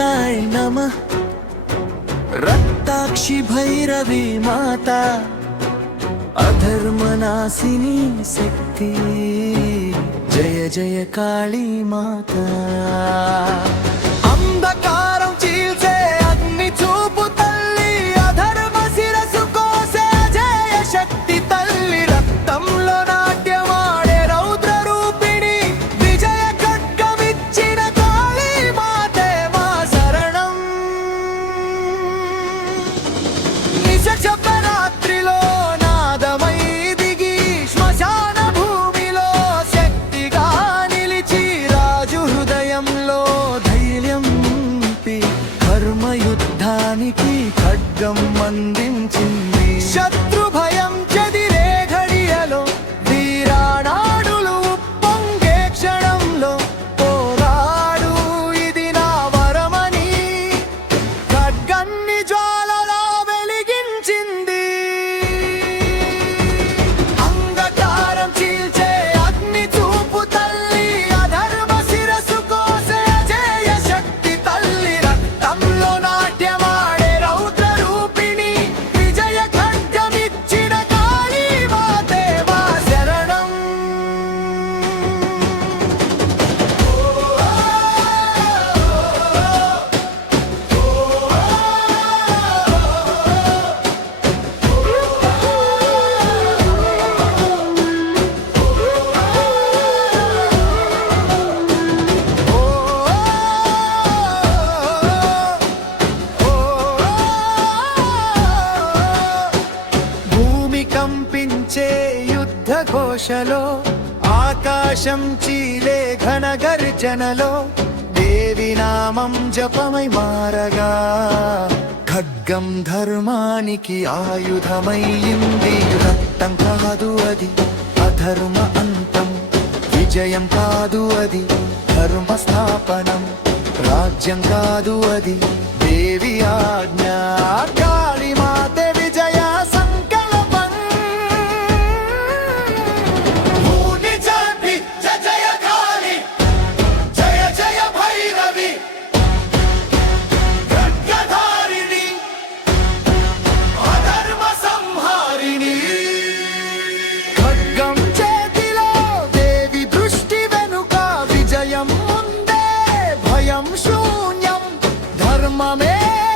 गाय नम। रक्ताक्षी भैरवी माता अधर्मनाशिनी शक्ति। जय जय काली माता। ధర్మయుద్ధానికి ఖడ్గం అందించింది. శత్రు ఘోషలో ఆకాశం చీలే ఘన గర్జనలో దేవి నామం జపమై మారగా. ఖడ్గం ధర్మానికి ఆయుధమయ్యింది రక్తం కాదు అది అధర్మ అంతం. విజయం కాదు అది ధర్మ స్థాపనం. రాజ్యం కాదు అది దేవి ఆజ్ఞ. ભયમ શૂન્યમ ધર્મ મેં